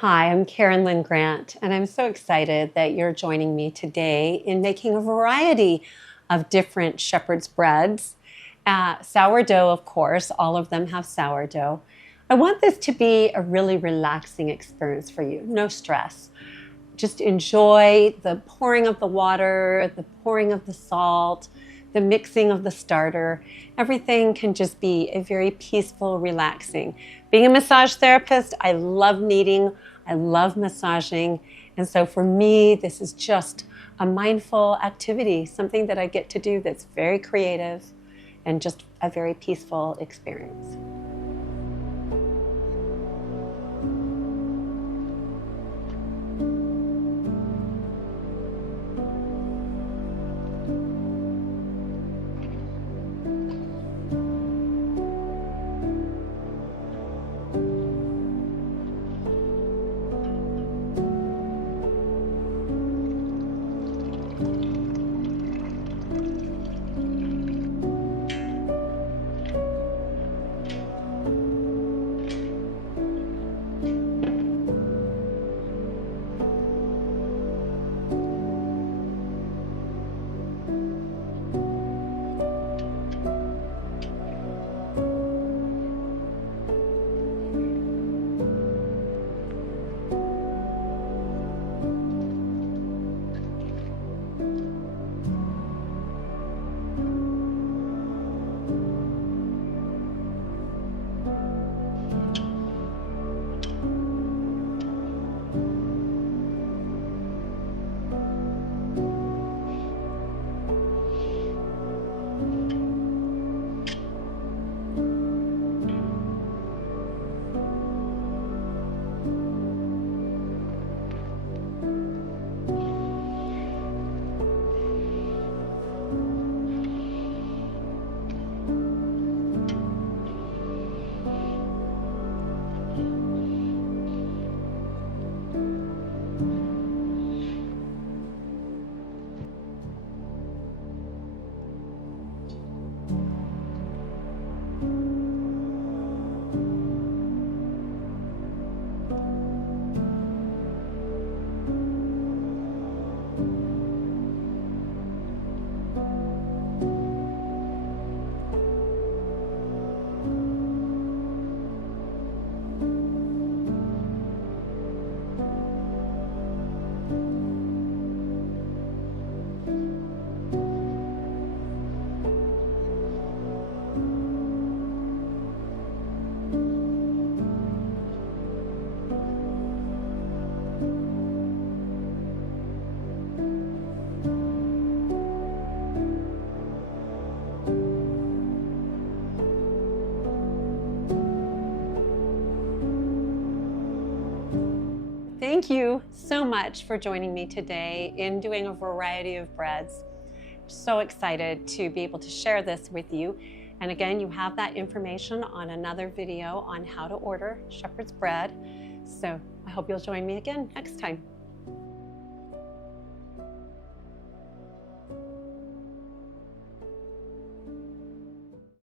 Hi, I'm Karen Lynn Grant, and I'm so excited that you're joining me today in making a variety of different shepherd's breads. Sourdough, of course, all of them have sourdough. I want this to be a really relaxing experience for you, no stress. Just enjoy the pouring of the water, the pouring of the salt, the mixing of the starter. Everything can just be a very peaceful, relaxing. Being a massage therapist, I love kneading, I love massaging, and so for me, this is just a mindful activity, something that I get to do that's very creative and just a very peaceful experience. Thank you so much for joining me today in doing a variety of breads. I'm so excited to be able to share this with you. And again, you have that information on another video on how to order shepherd's bread. So I hope you'll join me again next time.